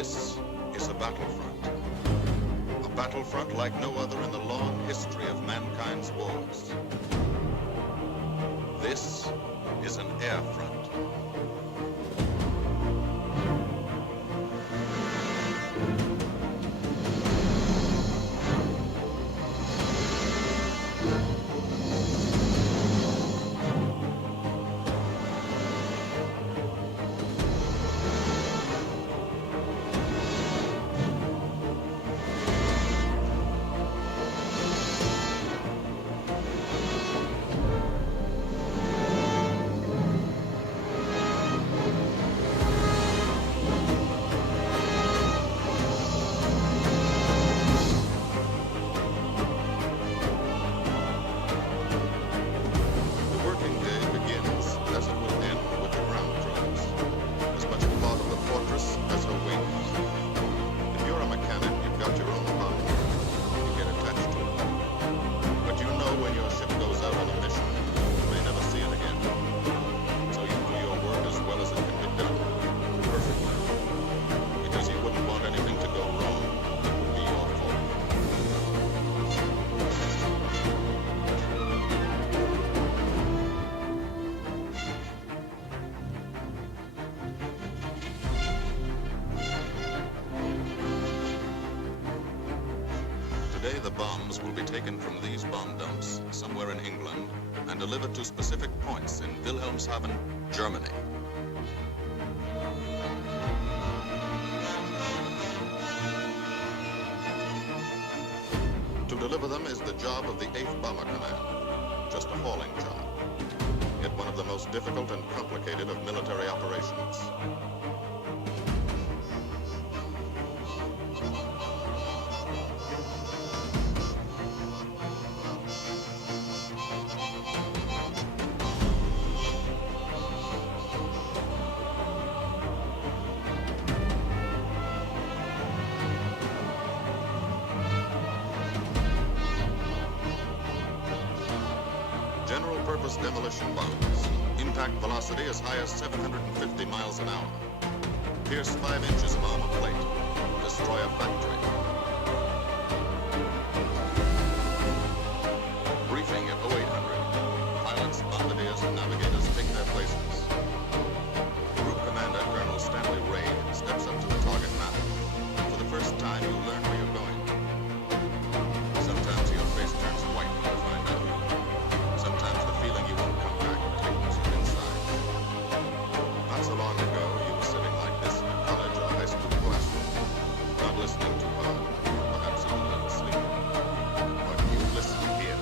This is a battlefront. A battlefront like no other in the long history of mankind's wars. This is an air front. Today, the bombs will be taken from these bomb dumps somewhere in England and delivered to specific points in Wilhelmshaven, Germany. To deliver them is the job of the 8th Bomber Command, just a hauling job, yet one of the most difficult and complicated of military operations. General-purpose demolition bombs, impact velocity as high as 750 miles an hour, pierce 5 inches of armor plate, destroy a factory. Briefing at 0800. Pilots, bombardiers, and navigators take their places. Group Commander Colonel Stanley Reid steps up to the target map. For the first time, you learn where you're going. Sometimes your face turns white when you find out. Sometimes the feeling you won't come back tightens you inside. Not so long ago, you were sitting like this in a college or high school classroom, not listening too hard, perhaps even a little sleepy. But you listen here.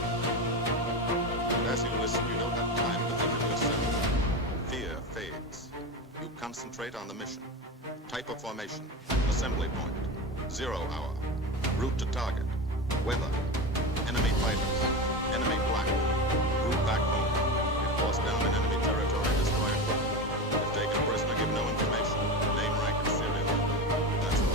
And as you listen, you don't have time to think of yourself. Fear fades. You concentrate on the mission. Type of formation, assembly point, 0 hour, route to target, weather, enemy fighters, enemy black. Route back home. If forced down in enemy territory, destroy equipment. If taken prisoner, give no information. Name, rank, and serial number. That's all.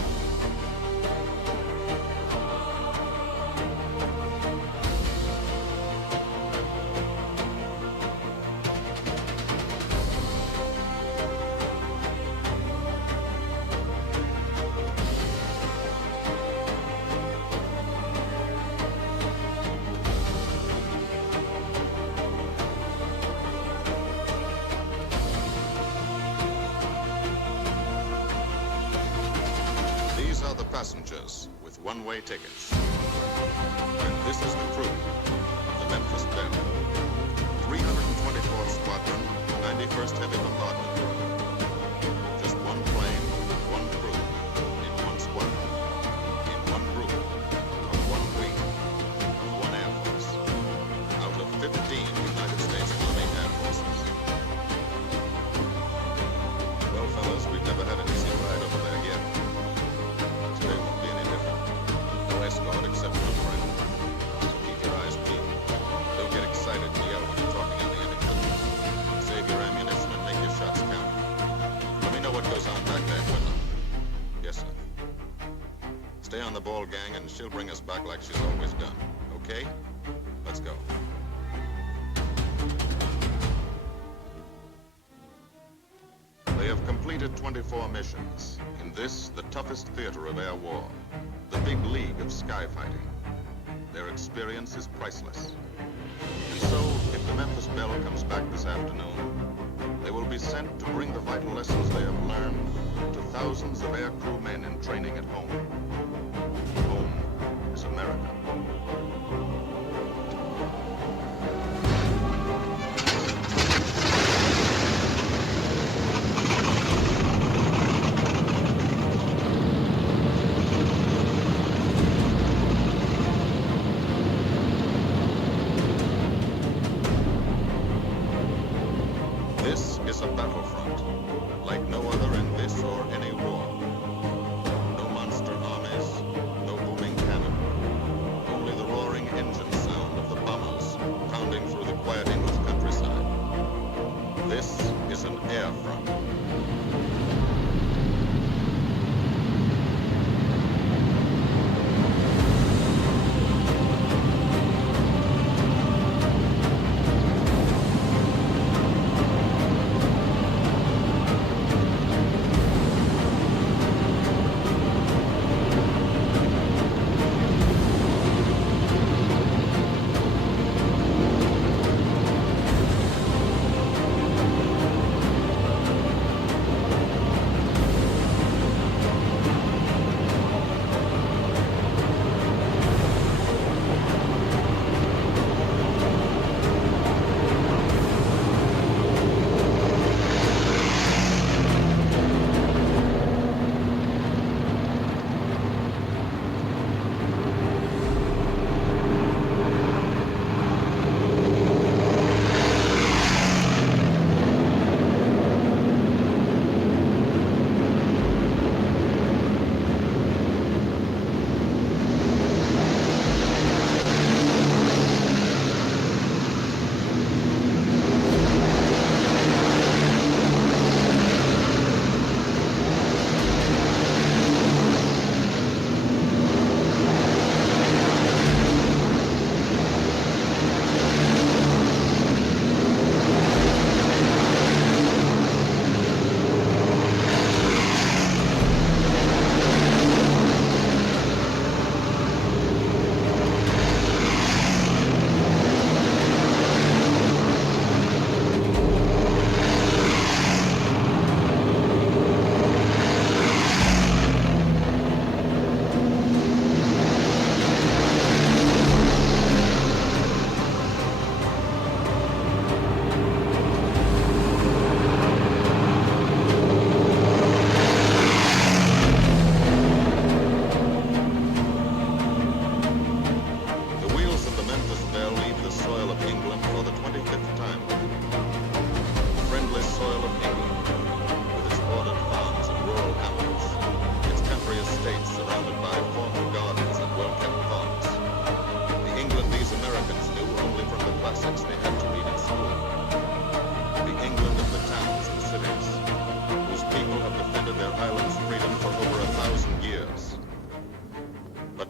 Passengers with one-way tickets. And this is the crew of the Memphis Belle, 324th Squadron, 91st Heavy Bombardment Group. Just one plane, one crew, in one squadron, in one group, of one wing, of one Air Force, out of 15 United States Army Air Forces. Well, fellas, we've never had an easy ride over there yet. Today won't be any different. No escort except one friend. So keep your eyes peeled. Don't get excited and yell when you're talking on the enemy. Save your ammunition and make your shots count. Let me know what goes on back there, Wilhelm. Yes, sir. Stay on the ball, gang, and she'll bring us back like she's always done. Okay? Let's go. They have completed completed 24 missions in this, the toughest theater of air war, the big league of sky fighting. Their experience is priceless. And so, if the Memphis Belle comes back this afternoon, they will be sent to bring the vital lessons they have learned to thousands of air crew men in training at home. Home is America. This is a battlefront, like no other in this or any war. No monster armies, no booming cannon, only the roaring engine sound of the bombers pounding through the quiet English countryside. This is an air front.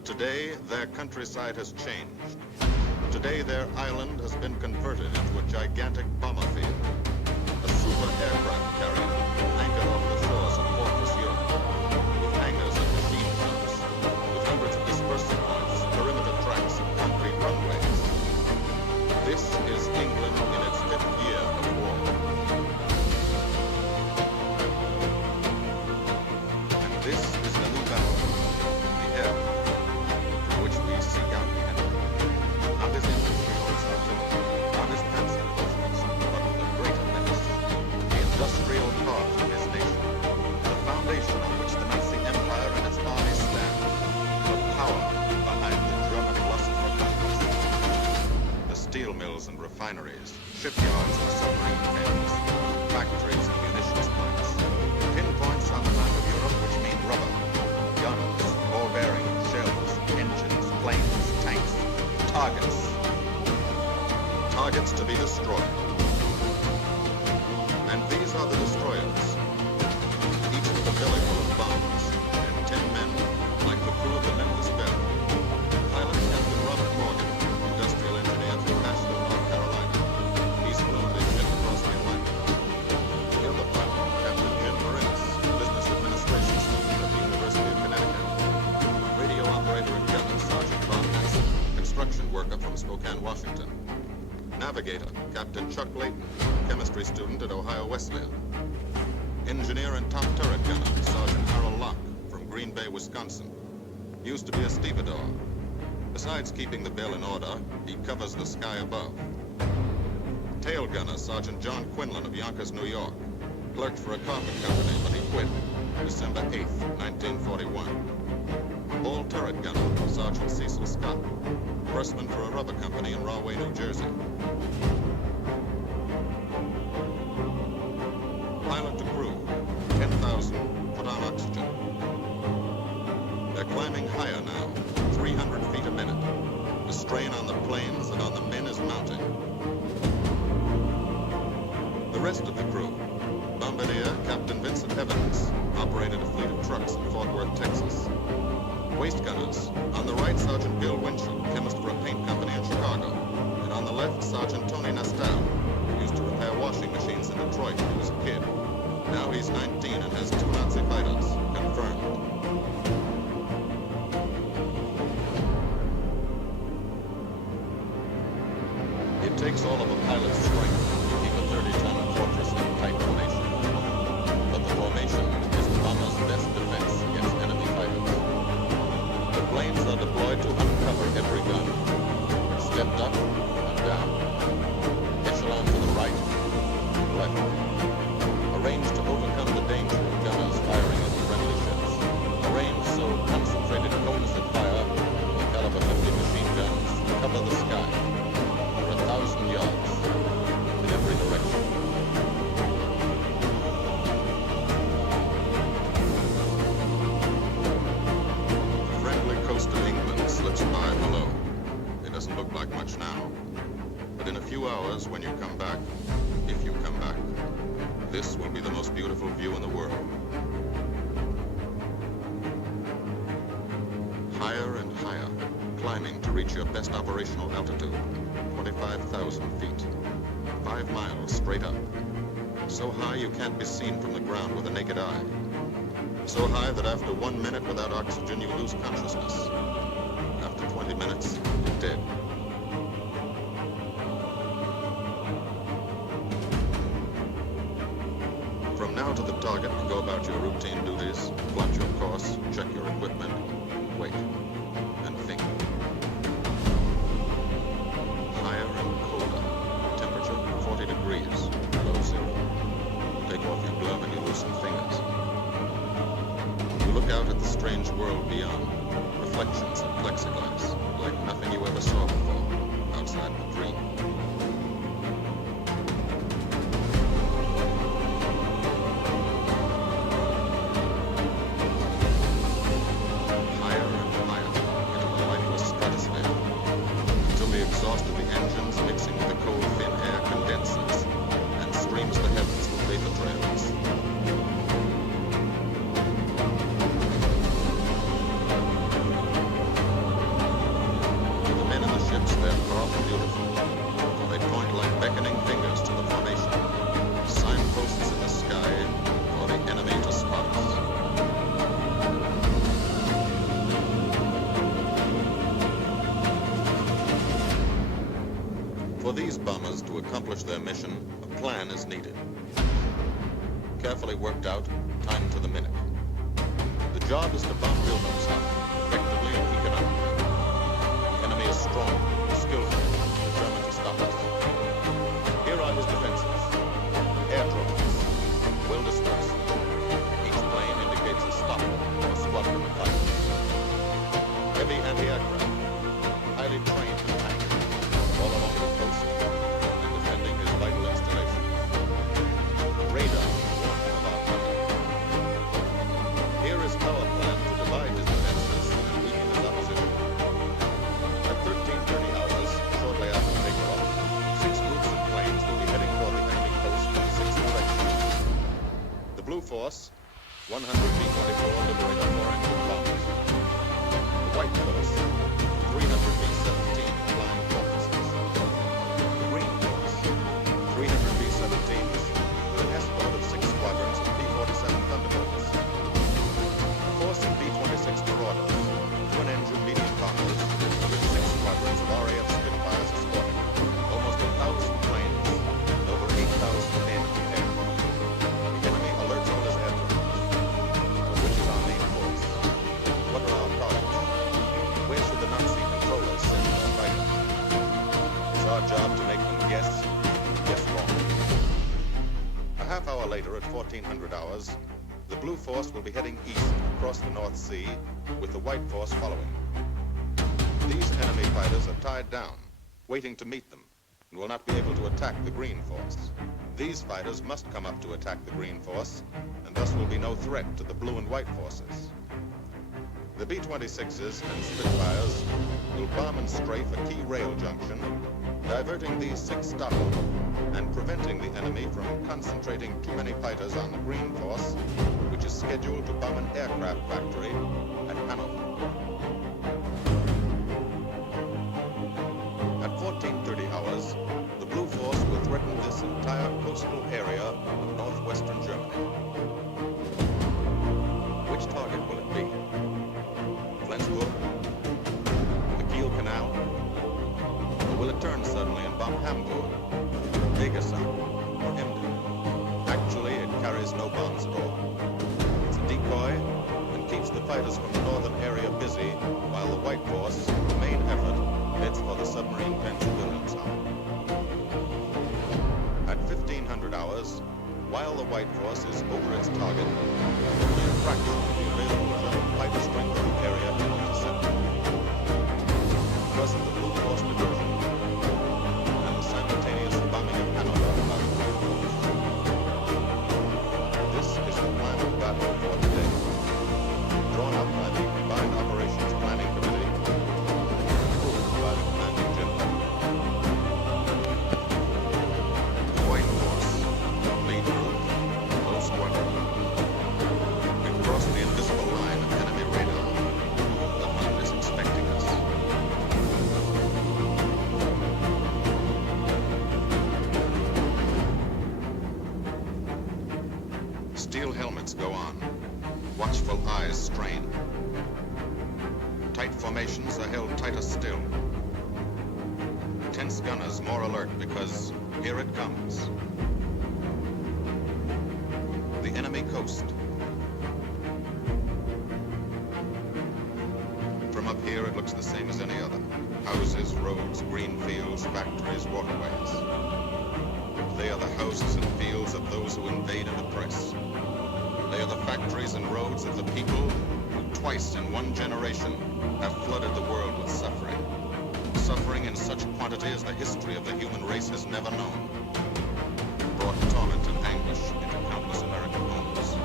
Today, their countryside has changed. Today, their island has been converted into a gigantic bomber field. A super aircraft carrier anchored off the shores of Fortress Europe, with hangars and machine shops, with hundreds of dispersal points, perimeter tracks, and concrete runways. This is England in its 5th year of war. And this is the new battle, the air. Which we seek out the enemy. Not his infantry or his artillery, not his panzer divisions, but the greater menace, the industrial heart of his nation, the foundation on which the Nazi Empire and its armies stand, the power behind the German lust for conquest. The steel mills and refineries, shipyards and submarine pens, factories and munitions plants, pinpoints on the map of Europe which mean rubber, guns, ball bearings, shells, engines, planes, tanks, targets. Targets to be destroyed. And these are the destroyers. Each with a belly full of bombs, and 10 men, like the crew of the Memphis Belle. Pilot Captain Robert Morgan, industrial engineer from Nashville, North Carolina. He's flown this ship across the Atlantic. The other pilot, Captain Jim Marines, Spokane, Washington. Navigator, Captain Chuck Layton, chemistry student at Ohio Wesleyan. Engineer and top turret gunner, Sergeant Harold Locke, from Green Bay, Wisconsin. Used to be a stevedore. Besides keeping the Belle in order, he covers the sky above. Tail gunner, Sergeant John Quinlan of Yonkers, New York. Clerked for a carpet company, but he quit December 8th, 1941. Ball turret gunner, Sergeant Cecil Scott. Pressman for a rubber company in Rahway, New Jersey. Pilot to crew, 10,000, put on oxygen. They're climbing higher now, 300 feet a minute. The strain on the planes and on the men is mounting. The rest of the crew, Bombardier Captain Vincent Evans, operated a fleet of trucks in Fort Worth, Texas. Waist gunners, on the right, Sergeant Bill Winchell, chemist for a paint company in Chicago. And on the left, Sergeant Tony Nastal, who used to repair washing machines in Detroit when he was a kid. Now he's 19 and has 2 Nazi fighters, confirmed. It takes all of a pilot's strength to keep a 30-ton fortress in tight formation. But the formation is the bomber's best defense against enemy fighters. The planes are deployed to uncover every gun. Stepped up and down. Echelon to the right, left. Arranged to overcome the danger of gunners firing at friendly ships. Arranged so concentrated cones of fire, the caliber 50 machine guns, cover the sky. 1,000 yards in every direction. The friendly coast of England slips by below. It doesn't look like much now. But in a few hours, when you come back, if you come back, this will be the most beautiful view in the world. Higher and higher, climbing to reach your best operational altitude. 25,000 feet. 5 miles straight up. So high you can't be seen from the ground with the naked eye. So high that after 1 minute without oxygen you lose consciousness. After 20 minutes, you're dead. From now to the target, you go about your routine duties, plot your course, check your equipment, wait, and think. Temperature 40 degrees, below zero. Take off your glove and you loosen fingers. You look out at the strange world beyond, reflections of plexiglass, like nothing you ever saw before, outside the dream. Higher and higher, into the lightless stratosphere, until the exhaust of the engines mixing with the cold, thin air condenses and streams the heavens with vapor trails. To the men in the ships, they're powerful, beautiful, for they point like beckoning fingers to the formation, signposts in the sky for the enemy to spot us. For these bombers to accomplish their mission, a plan is needed. Carefully worked out, timed to the minute. The job is to bomb Wilhelmshaven, effectively and economically. The enemy is strong, skillful, determined to stop us. Here are his defenses. Air drones, well dispersed. Each plane indicates a stop or a squadron of fighters. Heavy anti-aircraft, highly trained and tanked, all along the coast and defending his vital installations. Radar warned him about money. Here is our plan to divide his defenses and weaken his opposition. At 13:30 hours, shortly after takeoff, 6 groups of planes will be heading toward the enemy coast from 6 directions. The Blue Force, 100 B-24 Liberator 4-engine bombers. The White Force, 300 B-17 flying fortresses. The Green Force, 300 B-17s with an escort of 6 squadrons of B-47 Thunderbolts. A force of B-26 Marauders, twin-engine medium bombers with 6 squadrons of RAF Spitfires blue force will be heading east across the North Sea, with the white force following. These enemy fighters are tied down, waiting to meet them, and will not be able to attack the green force. These fighters must come up to attack the green force, and thus will be no threat to the blue and white forces. The B-26s and Spitfires will bomb and strafe a key rail junction, diverting these 6 stopper and preventing the enemy from concentrating too many fighters on the green force, which is scheduled to bomb an aircraft factory at Hanover. At 14:30 hours, the blue force will threaten this entire coastal area of northwestern Germany. Which target will it be? Flensburg? The Kiel Canal? Or will it turn suddenly and bomb Hamburg, Degersack, or Emden? Actually, it carries no bombs at all. It's a decoy and keeps the fighters from the northern area busy while the white force, the main effort, heads for the submarine bench of Wilhelmshaven. At 1500 hours, while the white force is over its target, only a fraction of the available German fighter strength in the area can intercept it. Because of the blue force diversion and the simultaneous bombing of Hanover by the white force. This is the plan of battle for today, drawn up by the Combined Operations Planning Committee, approved by the commanding general. The white force, lead group, low squadron. We've crossed the invisible line of enemy radar. The Hun is expecting us. Steel helmets go on. Watchful eyes strain. Tight formations are held tighter still. Tense gunners more alert because here it comes. The enemy coast. From up here it looks the same as any other. Houses, roads, green fields, factories, waterways. They are the houses and fields of those who invade and oppress. They are the factories and roads of the people who twice in one generation have flooded the world with suffering. Suffering in such quantity as the history of the human race has never known. Brought torment and anguish into countless American homes.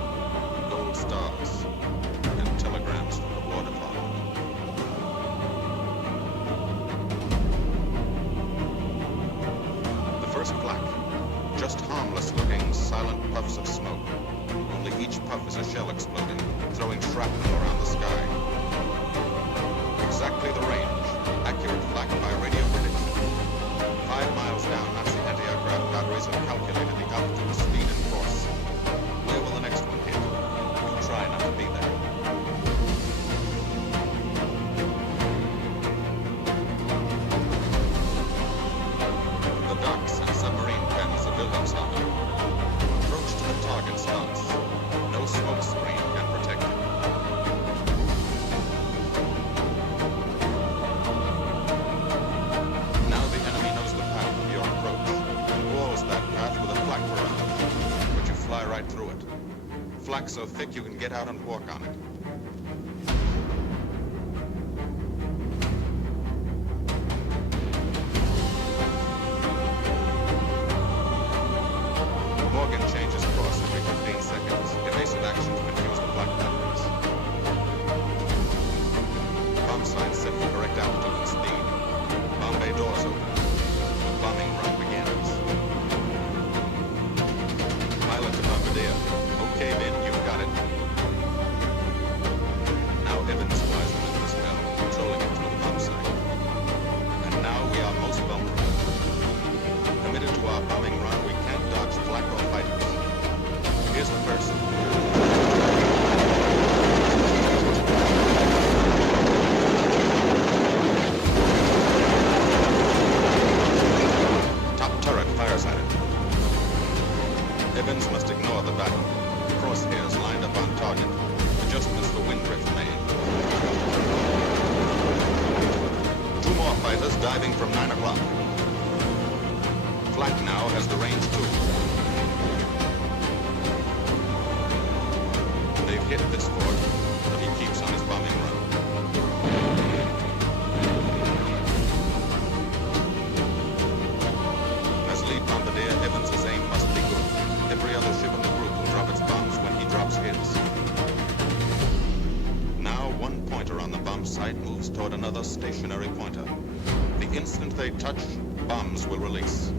Gold stars and telegrams from the War Department. The first flak, just harmless looking, silent puffs of smoke. Only each puff is a shell exploding, throwing shrapnel around the sky. Exactly the range, accurate flak by radio prediction. 5 miles down, Nazi anti-aircraft batteries have calculated the altitude, speed, and course. Where will the next one hit? You try not to be there. The docks and submarine pens of Wilhelmshaven. Approach to the target starts. No smoke screen can protect it. Now the enemy knows the path of your approach and walls that path with a flak around it. But you fly right through it. Flak so thick you can get out and walk on it. Morgan changes course every 15 seconds. Evasive action to confuse the flak batteries. Bomb signs set for correct altitude and speed. Bomb bay doors open. The bombing run begins. Pilot to bombardier. Okay, Ben, you've got it. Now Evans flies the Memphis Belle, controlling it through the bomb sight. And now we are most vulnerable. Committed to our bombing run, we can't dodge flak or fighters. Here's the first. Top turret fires at it. Evans must ignore the battle. Crosshairs lined up on target. Adjustments for wind drift made. 2 more fighters diving from 9 o'clock. Flak now has the range too. hit this fort, but he keeps on his bombing run. As lead bombardier, Evans's aim must be good. Every other ship in the group will drop its bombs when he drops his. Now one pointer on the bomb site moves toward another stationary pointer. The instant they touch, bombs will release.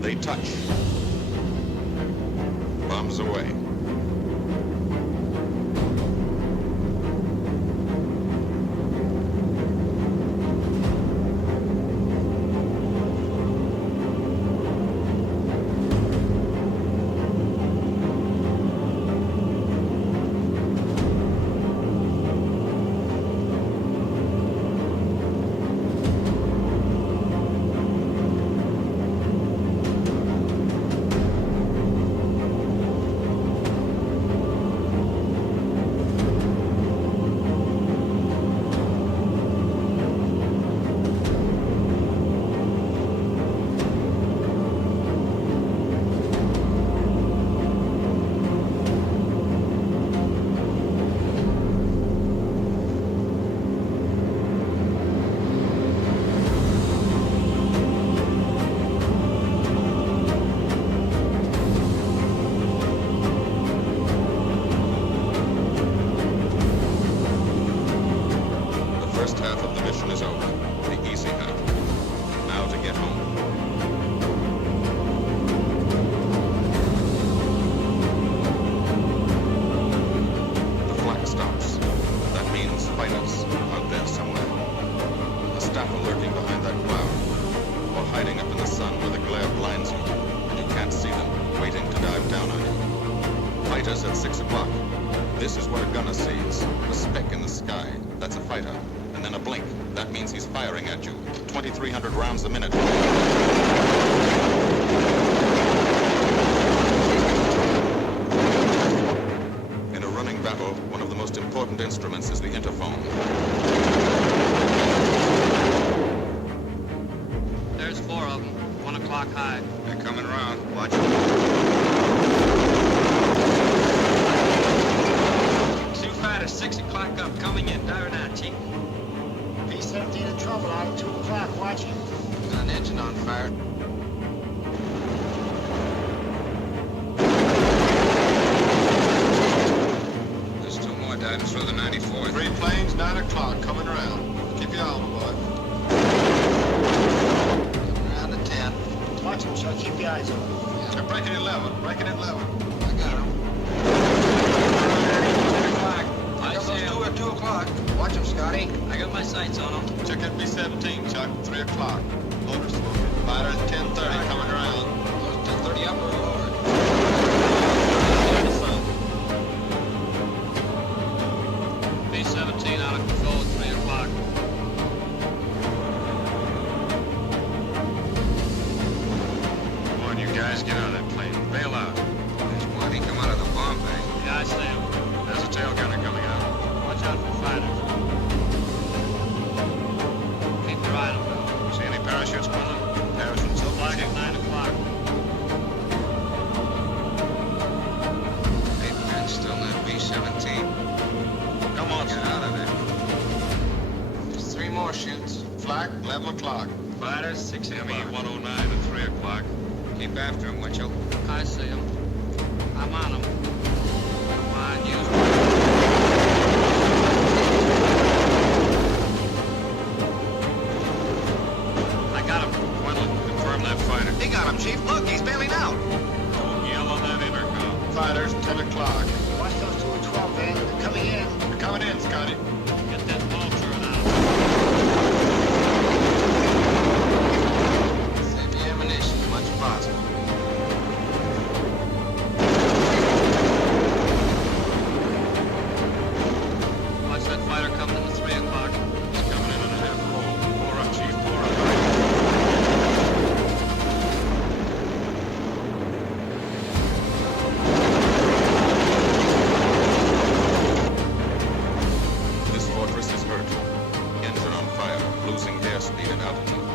They touch. Bombs away. At 6 o'clock. This is what a gunner sees. A speck in the sky. That's a fighter. And then a blink. That means he's firing at you. 2,300 rounds a minute. In a running battle, one of the most important instruments is the interphone. There's 4 of them. 1 o'clock high. They're coming around. Watch them. At 6 o'clock up, coming in, dire now, Chief. B-17 in trouble out at 2 o'clock, watching. Got an engine on fire. There's 2 more diving through the 94th. 3 planes, 9 o'clock, coming around. Keep your eye on the boy. Coming around at 10. Watch him, Chuck. Keep your eyes open. They're breaking 11, breaking 11. I got him. I see him. 2 at 2 o'clock. Watch him, Scotty. I got my sights on him. Check that B-17, Chuck. 3 o'clock. Loader smoking. Fighter 10:30 coming around. Those 10:30 up or lower. B-17 out of control at 3 o'clock. Come on, you guys, get out of that plane. Bail out. There's one. He come out of the bomb bay. Yeah, I see him. There's a tail gunner coming out. Watch out for fighters. Keep your eye on them. See any parachutes coming? Parachutes up. Flag at 9 o'clock. 8 men still in that B-17. Come on, Get out of there. There's 3 more shoots. Flag, 11 o'clock. Fighters, 6 o'clock. ME-109 at 3 o'clock. Keep after him, Winchell. I see him. I'm on him. Come on, use me. I got him. Quinlan, confirm that fighter. He got him, Chief. Look, he's bailing out. Don't yell on that intercom. Fighters, 10 o'clock. Watch those 2 at 12, Van. They're coming in. They're coming in, Scotty. Get that vulture out. Save your ammunition as much as possible. Watch that fighter coming in at 3 o'clock. He's coming in on a half roll. 4 up, Chief. 4 up. hurt. Engine on fire, losing airspeed and altitude,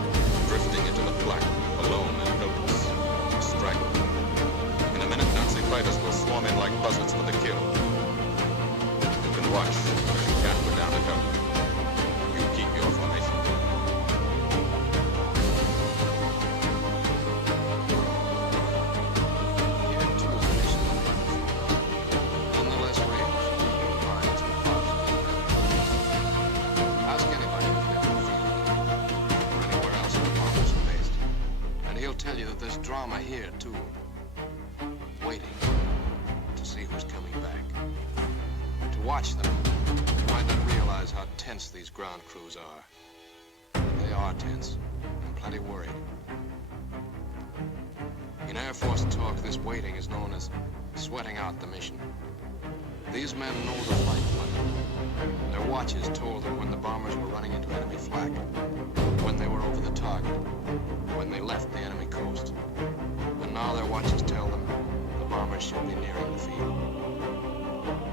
drifting into the black, alone and helpless, straggled. In a minute, Nazi fighters will swarm in like buzzards for the kill. You can watch, but you can't go down to help. You keep your formation. Here too is a mission. Nonetheless real. Lines and parts. Ask anybody who's never field or anywhere else where bombers are based, and he'll tell you that there's drama here too. Waiting to see who's coming back. To watch them, you might not realize how tense these ground crews are. They are tense and plenty worried. In Air Force talk, this waiting is known as sweating out the mission. These men know the flight plan. Their watches told them when the bombers were running into enemy flak, when they were over the target, when they left the enemy coast. And now their watches tell them the bombers should be nearing the field.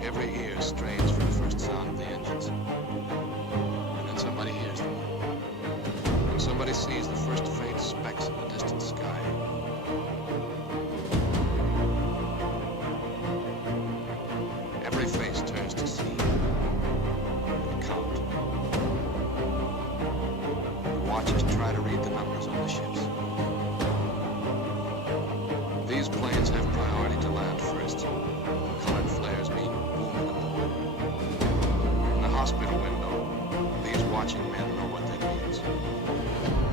Every ear strains for the first sound of the engines. And then somebody hears them. And somebody sees the first faint specks in the distant sky. Every face turns to see. Count. The watchers try to read the numbers on the ships. These planes have priority to land first. Colored flares mean booming aboard. In the hospital window, these watching men know what that means.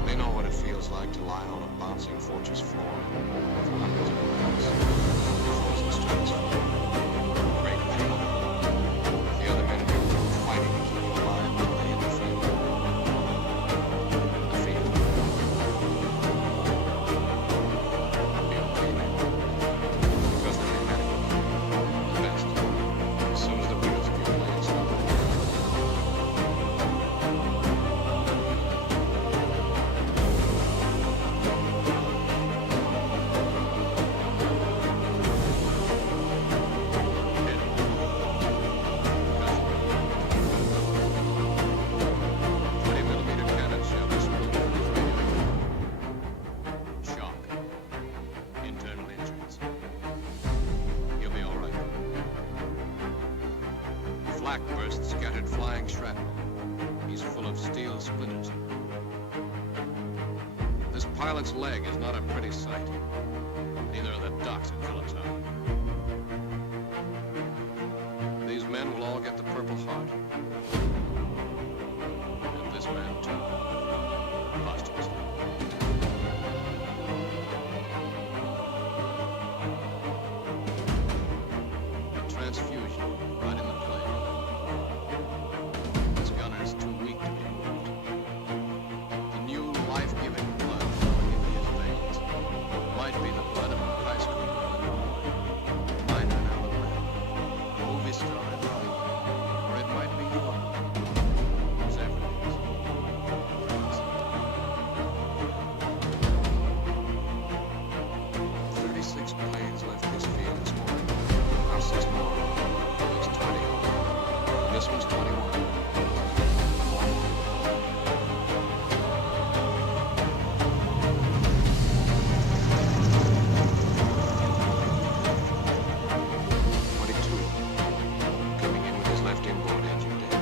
They know what it feels like to lie on a bouncing fortress floor for hundreds of miles. Frozen stratosphere. Great pain. The other men are fighting to keep alive till they hit the field. The field. The okay men. Because they're medical. The best. As soon as the wheels of your plane stop. Shock. Internal injuries. You'll be all right. Flak burst scattered flying shrapnel. He's full of steel splinters. This pilot's leg is not a pretty sight. Neither are the docks at Wilhelmshaven. These men will all get the Purple Heart. And this man, too. Posthumously. A transfusion right in the plane. This gunner is too weak to be moved. The new life-giving blood flowing into his veins might be the blood of a high school girl, miner in Alabama, a movie star in Hollywood, or it might be your blood. Whatever it is. 36 planes left this field this morning. Now 6 more. It's 20. And this one's 21. Coming in with his left inboard engine dead.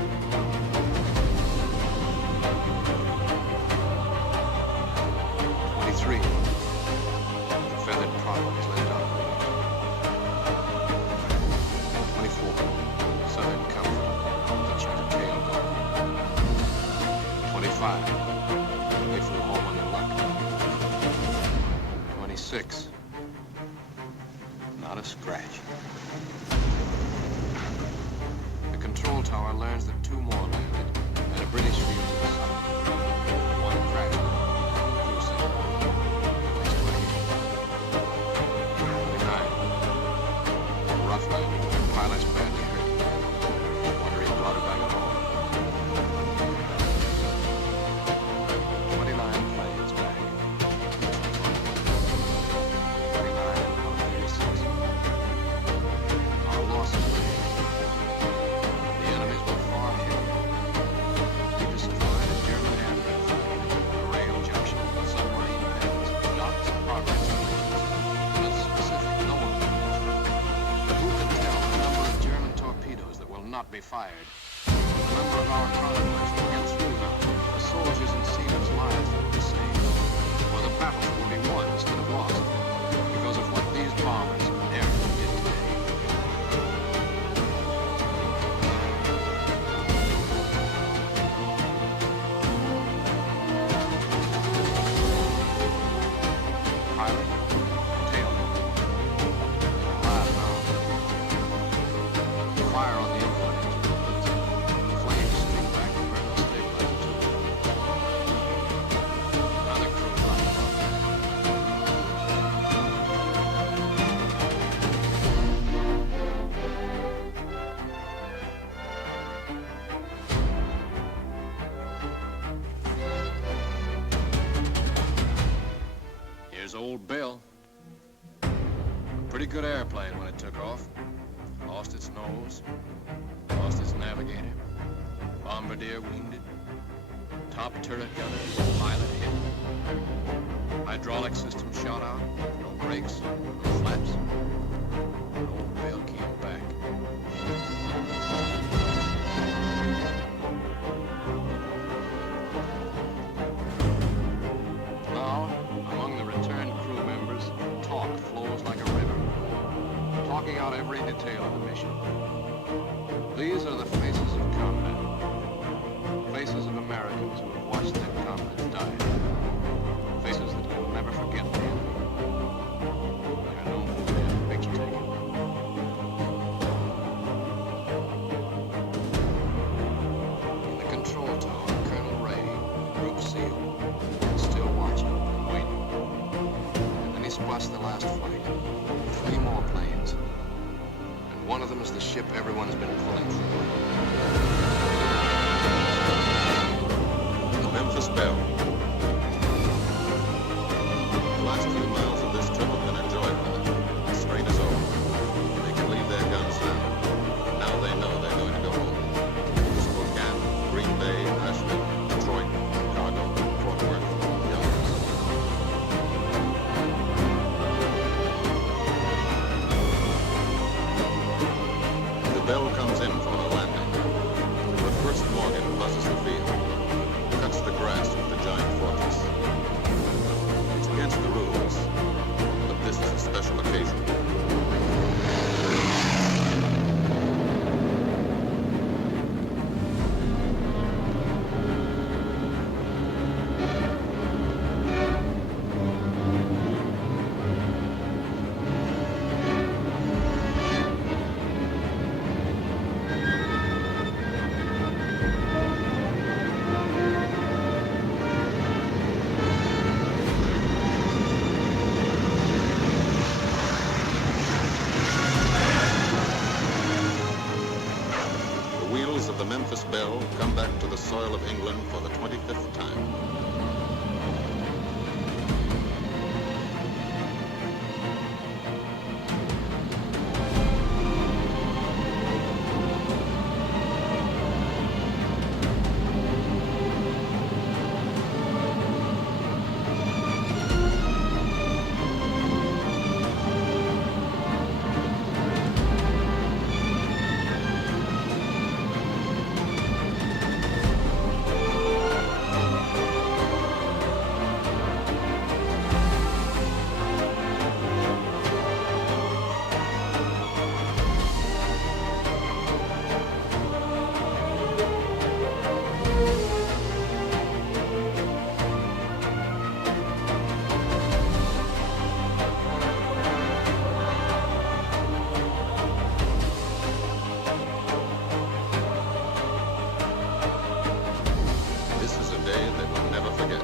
23. The feathered prop is left operating. 24. Southern Comfort. The checker tail going. 25. They flew home on their luck. 26. Not a scratch. The control tower learns that 2 more landed at a British field to the south. 1 crashed. Crew single. At least 29. A rough landing. Their pilot's badly hurt. Wonder he brought her back at home. 29 planes back. 29 out of 36. Our losses were the enemies were far fired. A number of our convoys will get through now. The soldiers and sailors' lives will be the same. Or the battles will be won instead of lost. Because of what these bombers and airmen did today. Pilot, tailman. Alive now. Fire on the input engine. The flames streak back and burn the stabilizer too. Another crew right above that. Here's old Bill. A pretty good airplane when it took off. Lost its nose, lost its navigator, bombardier wounded, top turret gunner, pilot hit, hydraulic system shot out, no brakes, no flaps. But old Bill came back. Now, among the returned crew members, talk flows like a river, talking out every detail of the mission. These are the faces of combat, faces of Americans who have watched their comrades die, faces that can never forget the enemy. They're no movie and picture taking. In the control tower, Colonel Ray, Group SEAL, is still watching and waiting. And then he spots the last flight. 3 more planes. And one of them is the ship everyone's been pulling for. The Memphis Belle. The last few miles of this trip have been enjoyed by them. The strain is over. They can leave their guns now. Now they know they're going to go home. Spokane, Green Bay, Asli, Detroit, Chicago, Fort Worth, Yonkers. The Belle comes in for a landing. But first Morgan buzzes the field, cuts the grass with the giant fortress. It's against the rules, but this is a special occasion. The wheels of the Memphis Belle come back to the soil of England for the 25th time. This is a day they will never forget.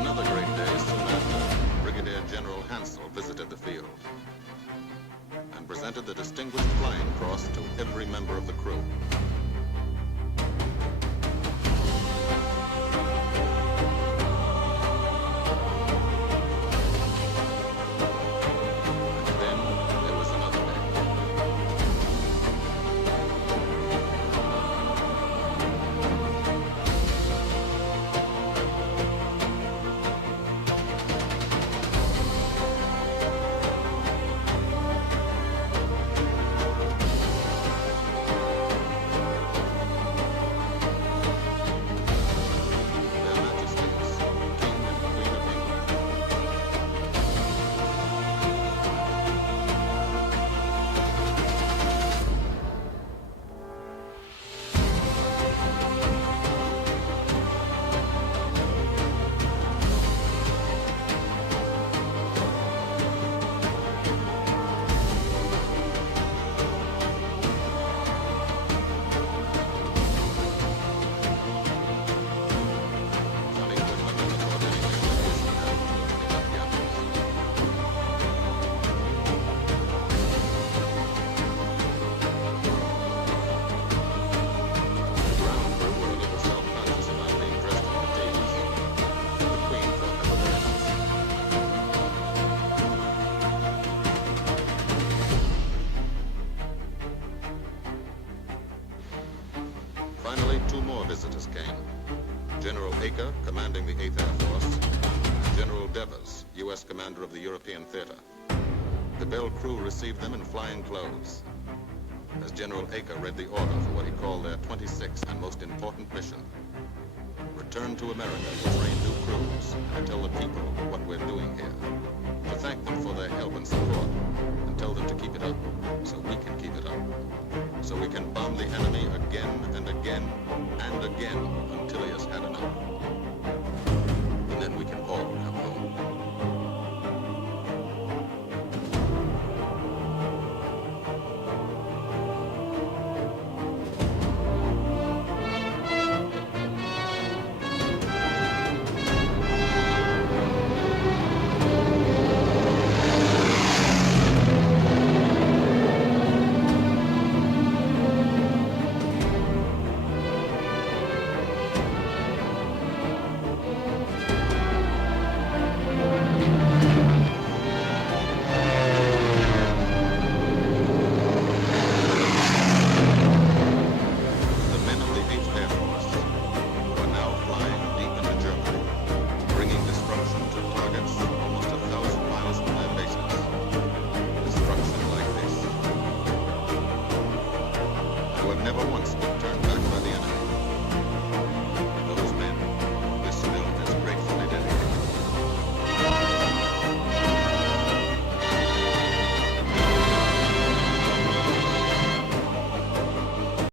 Another great day soon after, Brigadier General Hansel visited the field and presented the Distinguished Flying Cross to every member of the crew. And then there was another day. visitors came. General Acre, commanding the 8th Air Force, and General Devers, U.S. commander of the European Theater. The Belle crew received them in flying clothes. As General Acre read the order for what he called their 26th and most important mission, return to America to train new crews and tell the people what we're doing here, to thank them for their help and support, and tell them to keep it up so we can keep it up, so we can bomb the enemy again and again and again